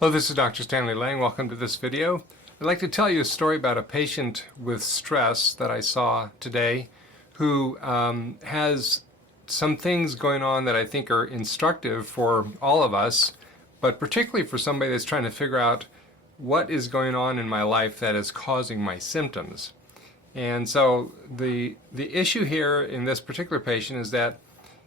Hello, this is Dr. Stanley Lang. Welcome to this video. I'd like to tell you a story about a patient with stress that I saw today who has some things going on that I think are instructive for all of us, but particularly for somebody that's trying to figure out what is going on in my life that is causing my symptoms. And so the issue here in this particular patient is that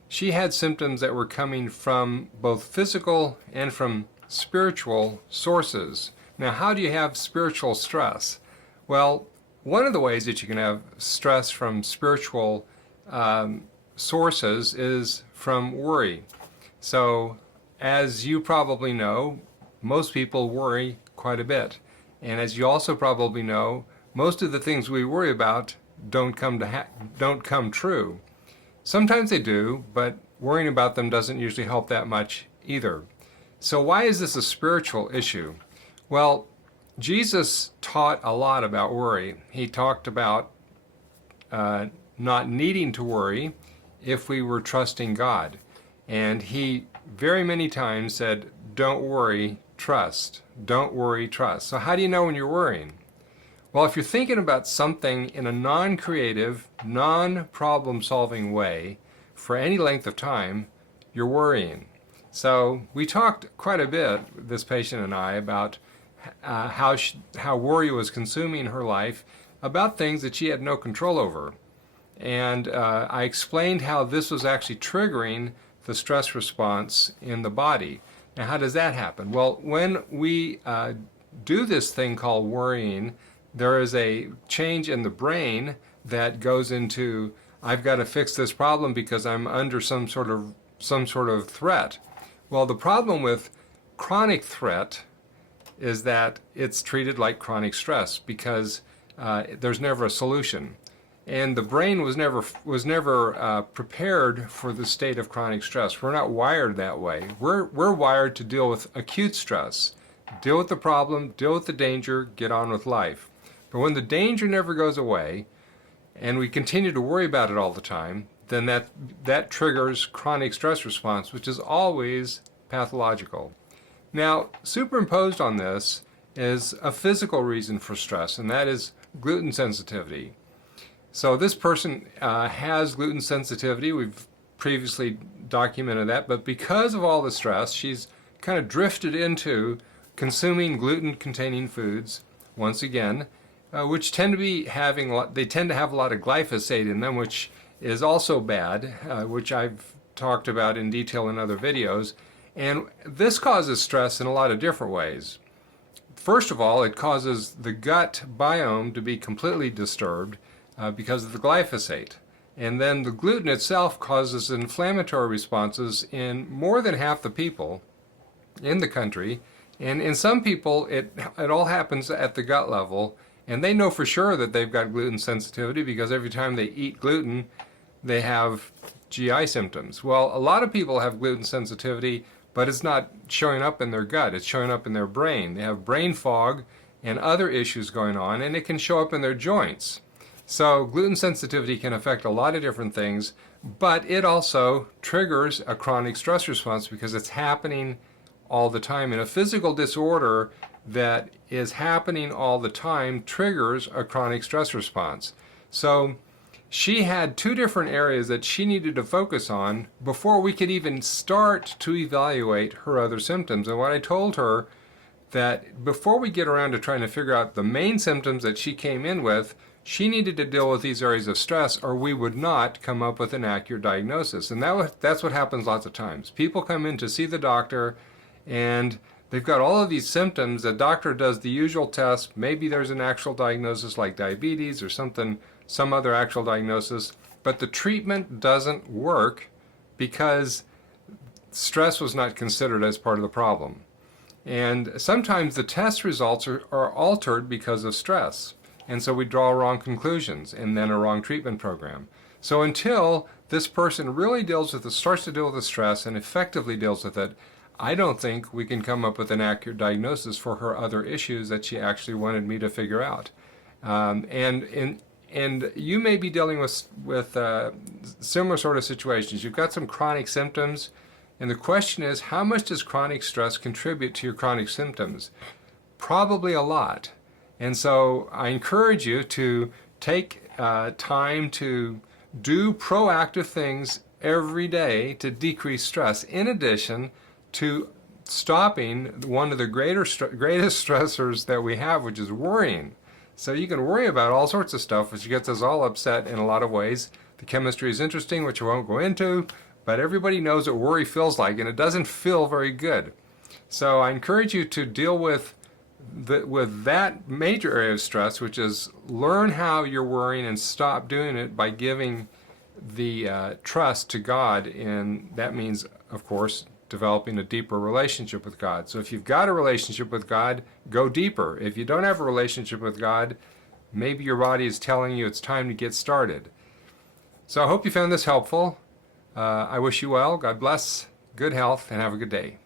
she had symptoms that were coming from both physical and from spiritual sources. Now, how do you have spiritual stress? Well, one of the ways that you can have stress from spiritual sources is from worry. So, as you probably know, most people worry quite a bit. And as you also probably know, most of the things we worry about don't come true. Sometimes they do, but worrying about them doesn't usually help that much either. So why is this a spiritual issue? Well, Jesus taught a lot about worry. He talked about not needing to worry if we were trusting God. And he very many times said, don't worry, trust. Don't worry, trust. So how do you know when you're worrying? Well, if you're thinking about something in a non-creative, non-problem solving way for any length of time, you're worrying. So we talked quite a bit, this patient and I, about how worry was consuming her life, about things that she had no control over. And I explained how this was actually triggering the stress response in the body. Now, how does that happen? Well, when we do this thing called worrying, there is a change in the brain that goes into, I've got to fix this problem because I'm under some sort of threat. Well, the problem with chronic threat is that it's treated like chronic stress because there's never a solution. And the brain was never prepared for the state of chronic stress. We're not wired that way. We're wired to deal with acute stress. Deal with the problem, deal with the danger, get on with life. But when the danger never goes away, and we continue to worry about it all the time, then that triggers chronic stress response, which is always pathological. Now, superimposed on this is a physical reason for stress, and that is gluten sensitivity. So this person has gluten sensitivity. We've previously documented that, but because of all the stress, she's kind of drifted into consuming gluten-containing foods once again, which tend to have a lot of glyphosate in them, which is also bad, which I've talked about in detail in other videos. And this causes stress in a lot of different ways. First of all, it causes the gut biome to be completely disturbed because of the glyphosate. And then the gluten itself causes inflammatory responses in more than half the people in the country. And in some people, it all happens at the gut level. And they know for sure that they've got gluten sensitivity because every time they eat gluten, they have GI symptoms. Well, a lot of people have gluten sensitivity, but it's not showing up in their gut. It's showing up in their brain. They have brain fog and other issues going on, and it can show up in their joints. So gluten sensitivity can affect a lot of different things, but it also triggers a chronic stress response because it's happening all the time. And a physical disorder that is happening all the time triggers a chronic stress response. So she had two different areas that she needed to focus on before we could even start to evaluate her other symptoms. And what I told her, that before we get around to trying to figure out the main symptoms that she came in with, she needed to deal with these areas of stress, or we would not come up with an accurate diagnosis. And that's what happens lots of times. People come in to see the doctor, and they've got all of these symptoms. The doctor does the usual tests. Maybe there's an actual diagnosis like diabetes or some other actual diagnosis, but the treatment doesn't work because stress was not considered as part of the problem. And sometimes the test results are altered because of stress. And so we draw wrong conclusions and then a wrong treatment program. So until this person really starts to deal with the stress and effectively deals with it, I don't think we can come up with an accurate diagnosis for her other issues that she actually wanted me to figure out. And you may be dealing with similar sort of situations. You've got some chronic symptoms And the question is, how much does chronic stress contribute to your chronic symptoms? Probably a lot. And so I encourage you to take time to do proactive things every day to decrease stress, in addition to stopping one of the greatest stressors that we have, which is worrying. So you can worry about all sorts of stuff, which gets us all upset in a lot of ways. The chemistry is interesting, which I won't go into, but everybody knows what worry feels like, and it doesn't feel very good. So I encourage you to deal with that major area of stress, which is learn how you're worrying and stop doing it by giving the trust to God. And that means, of course, developing a deeper relationship with God. So if you've got a relationship with God, go deeper. If you don't have a relationship with God, maybe your body is telling you it's time to get started. So I hope you found this helpful. I wish you well. God bless, good health, and have a good day.